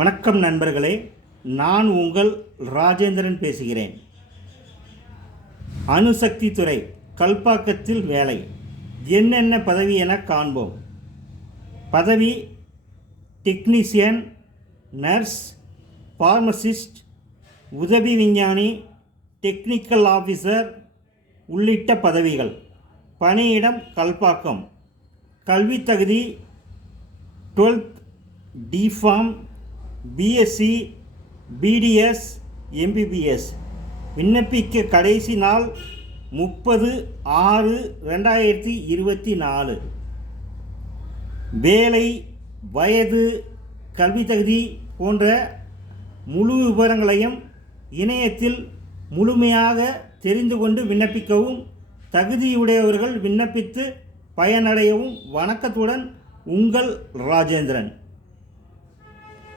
வணக்கம் நண்பர்களே, நான் உங்கள் ராஜேந்திரன் பேசுகிறேன். அணுசக்தி துறை கல்பாக்கத்தில் வேலை. என்னென்ன பதவி என காண்போம். பதவி: டெக்னீசியன், நர்ஸ், பார்மசிஸ்ட், உதவி விஞ்ஞானி, டெக்னிக்கல் ஆஃபீஸர் உள்ளிட்ட பதவிகள். பணியிடம் கல்பாக்கம். கல்வி தகுதி 12th deform, BSc, BDS, MBBS. விண்ணப்பிக்க கடைசி நாள் 30/6/2024. வேலை, வயது, கல்வி தகுதி போன்ற முழு விவரங்களையும் இணையத்தில் முழுமையாக தெரிந்து கொண்டு விண்ணப்பிக்கவும். தகுதியுடையவர்கள் விண்ணப்பித்து பயனடையவும். வணக்கத்துடன், உங்கள் ராஜேந்திரன்.